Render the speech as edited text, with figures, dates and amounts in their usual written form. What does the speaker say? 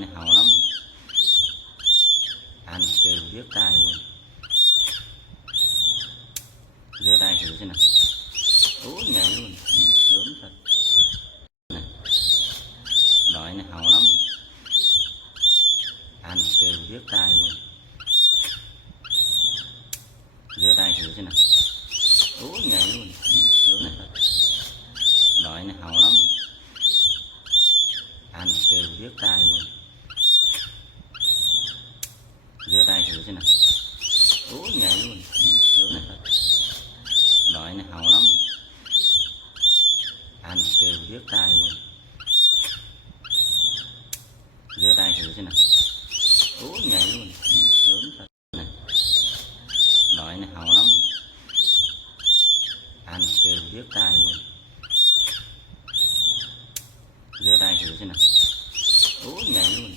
này hậu lắm. Anh kêu viết tay luôn. Giơ tay thử xem nào. Ủa nhảy luôn. Gớm thật. Này. Loại này hậu lắm. Anh kêu viết tay luôn. Giơ tay thử xem nào. Ủa nhảy luôn. Gớm này thật. Loại này hậu lắm. Anh kêu viết tay luôn. Giơ tay thử xem nào. Ủa nhảy luôn. Gớm này thật. Loại này hậu lắm. Anh kêu viết tay luôn. Giơ tay thử xem nào. Ủa nhảy luôn. Gớm thật. Này. Loại này hậu lắm. Anh kêu viết tay luôn. Giơ tay thử xem nào. Ủa nhảy luôn.